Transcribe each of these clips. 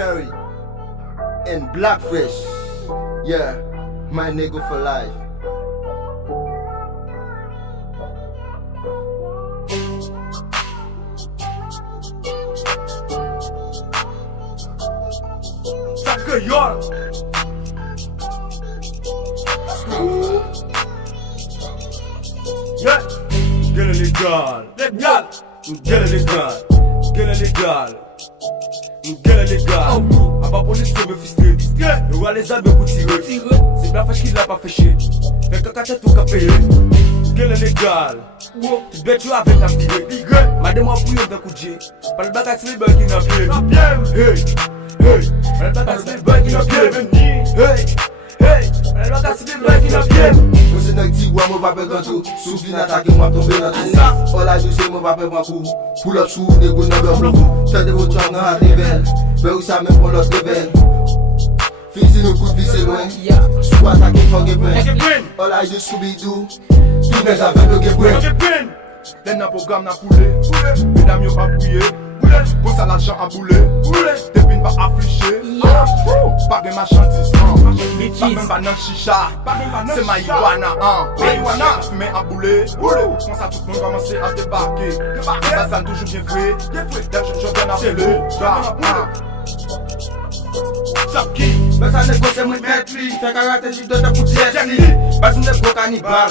Strawberry and Blackfish. Yeah, my nigga for life. Sacayola. Yeah, get légal, légal, get légal, get légal, get légal. Avant police me frustré, le roi les a de pour tirer. C'est la fâche qui l'a pas fait chier. Fait que quand t'as tout qu'à payer, get légal. Tu bêtes tu avec la virée. Madame m'a pris un coup de jet. Pas le bagage c'est le bug qui n'a pied. Hey, hey, pas le bagage c'est le bug qui n'a pied. Hey, hey, pas le bagage c'est le bug qui n'a pied. Mwen se nèk ti wè mwen pape gantou. Sou vin atake mwen tombe nan tou. All I do se mwen pape mwen kou. Pull up sou de go nan bè kou. Tè de vò chong nan hat level. Bè ou sa men pon lot level. Fizi nou kout vise lwen. Sou atake fò ge pen. All I do Scooby-Doo. Tou nèk avè nou ge pen. Den nan program nan poule. Mesdames yo appuye. Pour ça l'argent à bouler. Dépine pas affiché. Pas de marchandise. Pas même pas dans chicha. C'est marijuana. Marijuana. Fumer à bouler. Quand ça tout le monde commence à débarquer. Ça toujours bien fait. D'ailleurs je viens appeler. Chapki. Mwen sa nek gose mwen met li. Fè karate jip de te pou jet li. Bas mwen nek go kanibal.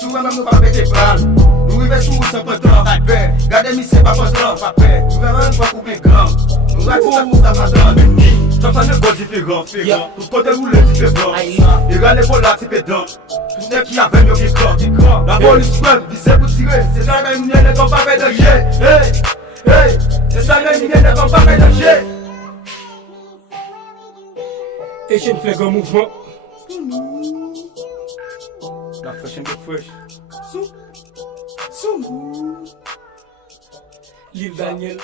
Sou mwen mwen pa pete bal. Nou rive sou se potan rapè. Gade mi se pa potan rapè. Nou ve mwen pa koupe gram. Nou rati se pou kamadan. Chap sa nek go diferent. Tout kote roule diferent. E gane pou la tipe dan. Tout nek ki avem yo ki kran. La police web vise pou tire. Se sa men mwen nek an pa pe de jè. Hey, hey. Se sa men mwen nek an pa pe de jè. Et je ne fais qu'un mouvement. La fresh and the fresh. Lil Daniel.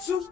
Sou.